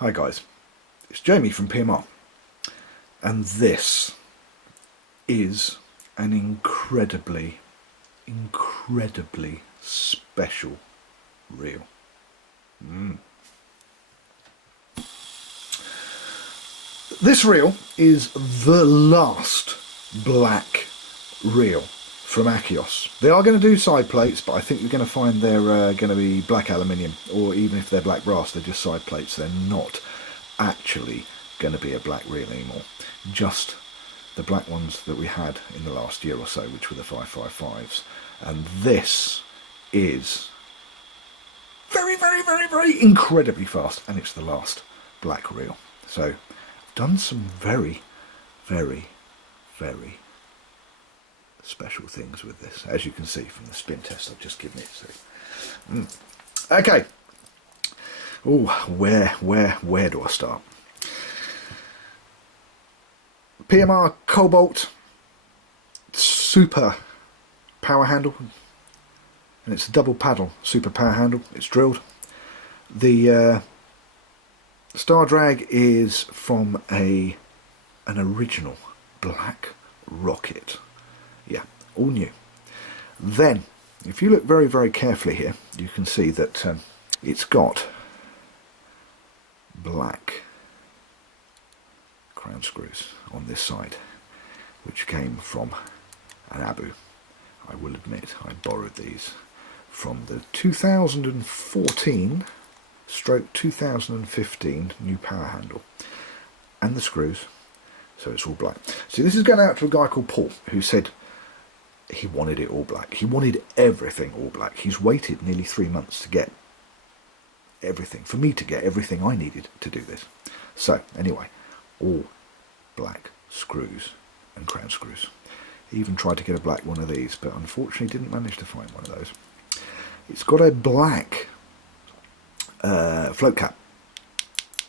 Hi guys, it's Jamie from PMR, and this is an incredibly special reel. This reel is the last black reel from Akios. They are going to do side plates, but I think you're going to find they're going to be black aluminium, or even if they're black brass, they're just side plates. They're not actually going to be a black reel anymore. Just the black ones that we had in the last year or so, which were the 555s. And this is very incredibly fast, and it's the last black reel. So I've done some very special things with this, as you can see from the spin test I've just given it. So, okay. Oh, where do I start? PMR Cobalt super power handle, and it's a double paddle super power handle. It's drilled. The star drag is from an original black rocket. Yeah, all new. Then, if you look very carefully here, you can see that it's got black crown screws on this side, which came from an Abu. I will admit I borrowed these from the 2014/2015 new power handle, and the screws, so it's all black. See, this is going out to a guy called Paul, who said he wanted it all black. He wanted everything all black. He's waited nearly 3 months to get everything, for me to get everything I needed to do this. So anyway, all black screws and crown screws. He even tried to get a black one of these, but unfortunately didn't manage to find one of those. It's got a black float cap.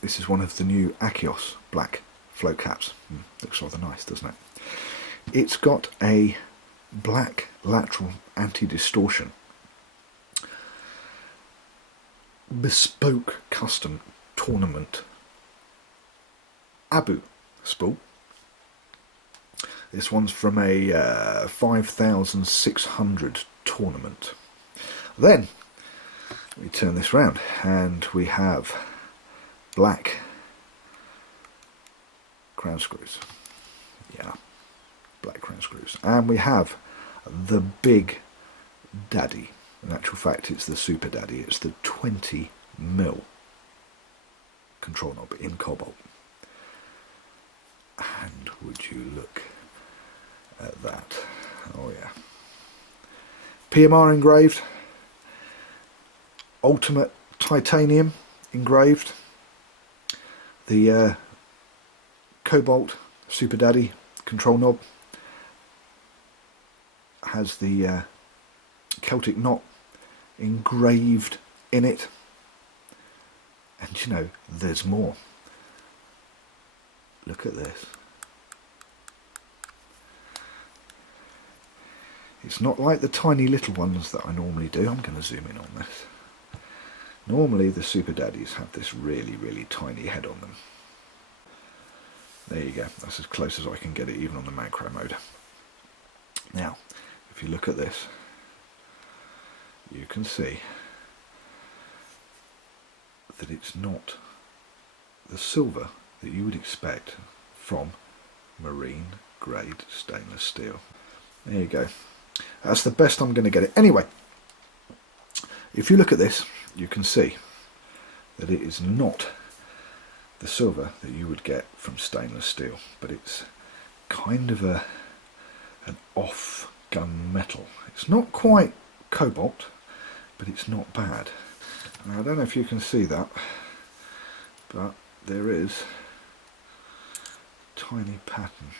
This is one of the new Akios black float caps. Looks rather nice, doesn't it? It's got a black lateral anti-distortion Bespoke custom tournament Abu spool. This one's from a 5,600 tournament. Then we turn this round and we have black crown screws. Yeah, black crown screws. And we have the big daddy. In actual fact, it's the super daddy. It's the 20mm control knob in cobalt. And would you look at that? Oh yeah. PMR engraved. Ultimate titanium engraved. The cobalt super daddy control knob has the Celtic knot engraved in it, and you know, there's more. Look at this. It's not like the tiny little ones that I normally do. I'm going to zoom in on this. Normally the super daddies have this really tiny head on them. There you go, that's as close as I can get it, even on the macro mode. Now if you look at this, you can see that it's not the silver that you would expect from marine grade stainless steel. There you go. That's the best I'm going to get it. Anyway, if you look at this, you can see that it is not the silver that you would get from stainless steel, but it's kind of an off gun metal. It's not quite cobalt, but it's not bad. Now, I don't know if you can see that, but there is a tiny pattern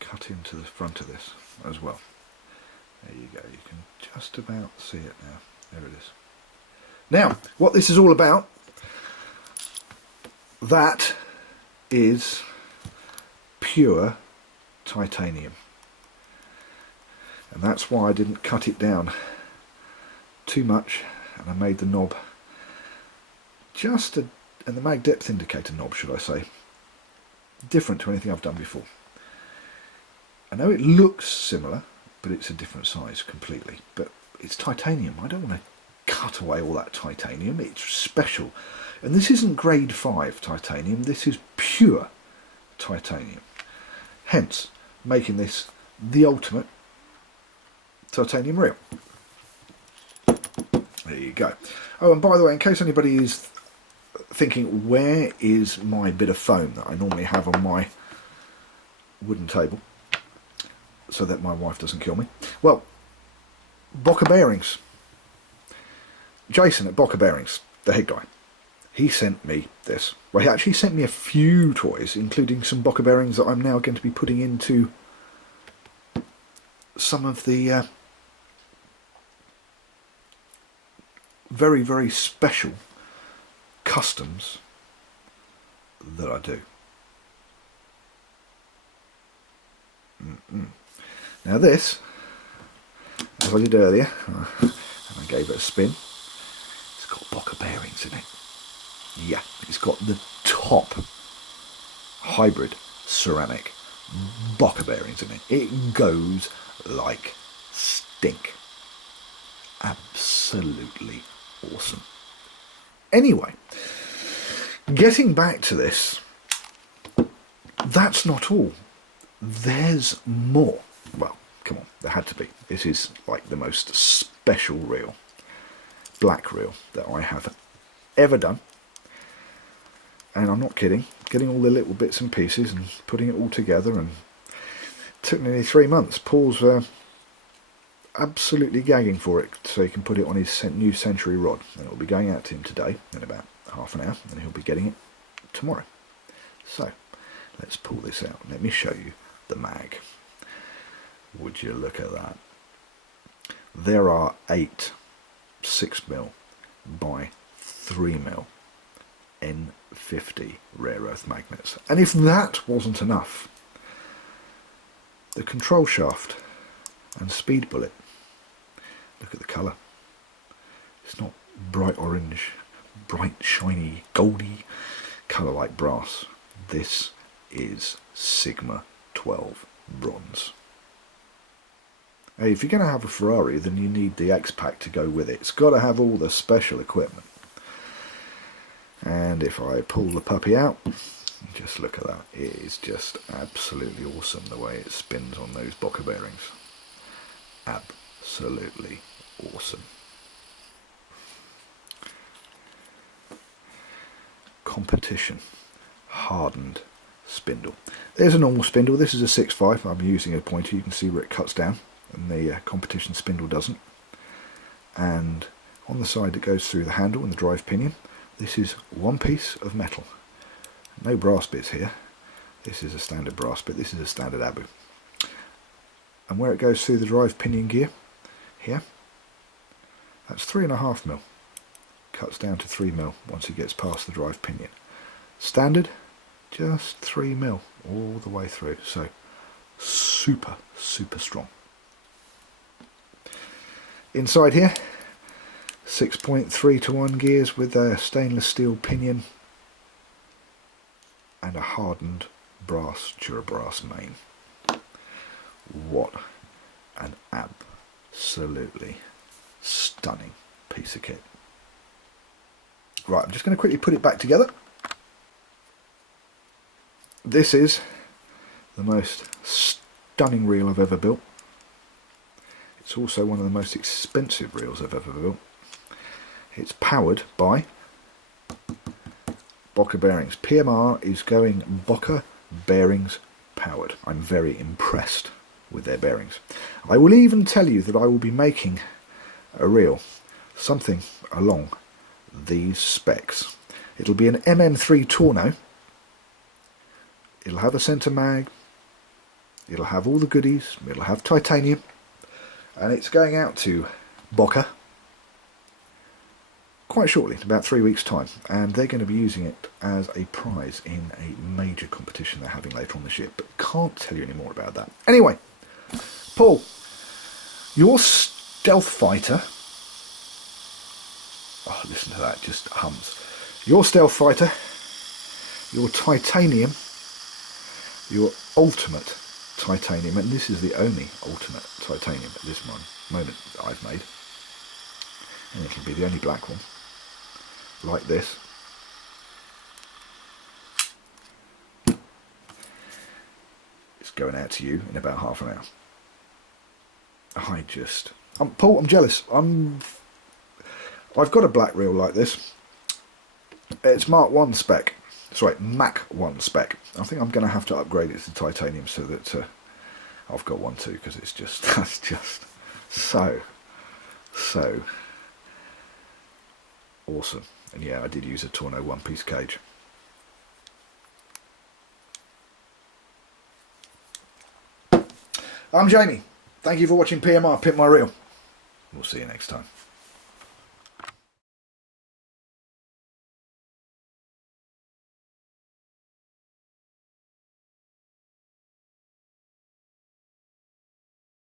cut into the front of this as well. There you go, you can just about see it now. There it is. Now, what this is all about, that is pure titanium. And that's why I didn't cut it down too much, and I made the knob just a and the mag depth indicator knob, should I say, different to anything I've done before. I know it looks similar, but it's a different size completely. But it's titanium. I don't want to cut away all that titanium. It's special. And this isn't grade 5 titanium. This is pure titanium. Hence, making this the ultimate titanium reel. There you go. Oh, and by the way, in case anybody is thinking, where is my bit of foam that I normally have on my wooden table so that my wife doesn't kill me? Well, Bocker Bearings. Jason at Bocker Bearings, the head guy, he sent me this. Well, he actually sent me a few toys, including some Bocker Bearings that I'm now going to be putting into some of the very, very special customs that I do. Now this, as I did earlier, and I gave it a spin, it's got Bocker Bearings in it. Yeah, it's got the top hybrid ceramic Bocker Bearings in it. It goes like stink. Absolutely awesome. Anyway, getting back to this, that's not all. There's more. Well, come on, there had to be. This is like the most special reel, black reel, that I have ever done. And I'm not kidding, getting all the little bits and pieces and putting it all together, and it took nearly 3 months. Paul's absolutely gagging for it so he can put it on his new Century rod, and it'll be going out to him today in about half an hour, and he'll be getting it tomorrow. So let's pull this out. Let me show you the mag. Would you look at that? There are 8 6mm by 3mm N50 rare earth magnets, and if that wasn't enough, the control shaft and speed bullet, look at the colour. It's not bright orange, bright shiny goldy colour like brass. This is Sigma 12 bronze. Hey, if you're going to have a Ferrari, then you need the X-Pack to go with it. It's got to have all the special equipment. And if I pull the puppy out, just look at that. It is just absolutely awesome the way it spins on those Bocker Bearings. Absolutely awesome. Competition hardened spindle. There's a normal spindle. This is a 6.5. I'm using a pointer. You can see where it cuts down, and the competition spindle doesn't. And on the side that goes through the handle and the drive pinion, this is one piece of metal. No brass bits here. This is a standard brass bit. This is a standard Abu. And where it goes through the drive pinion gear, here, that's 3.5mm. Cuts down to 3mm once it gets past the drive pinion. Standard, just 3mm all the way through. So super, super strong. Inside here, 6.3:1 gears with a stainless steel pinion and a hardened brass Durabrass main. What an absolutely stunning piece of kit. Right, I'm just going to quickly put it back together. This is the most stunning reel I've ever built. It's also one of the most expensive reels I've ever built. It's powered by Bocker Bearings. PMR is going Bocker Bearings powered. I'm very impressed with their bearings. I will even tell you that I will be making a reel, something along these specs. It'll be an MM3 Torno. It'll have a centre mag. It'll have all the goodies. It'll have titanium. And it's going out to Bocker quite shortly, in about 3 weeks' time, and they're going to be using it as a prize in a major competition they're having later on this year, but can't tell you any more about that. Anyway, Paul, your stealth fighter, oh, listen to that, just hums. your stealth fighter, your titanium, your ultimate titanium, and this is the only ultimate titanium at this moment that I've made, and it'll be the only black one like this. It's going out to you in about half an hour. Paul, I'm jealous. I've got a black reel like this. It's Mark 1 spec. Sorry, Mac 1 spec. I think I'm going to have to upgrade it to titanium so that I've got one too, because it's just that's just so awesome. And yeah, I did use a Torno one-piece cage. I'm Jamie. Thank you for watching PMR Pimp My Reel. We'll see you next time.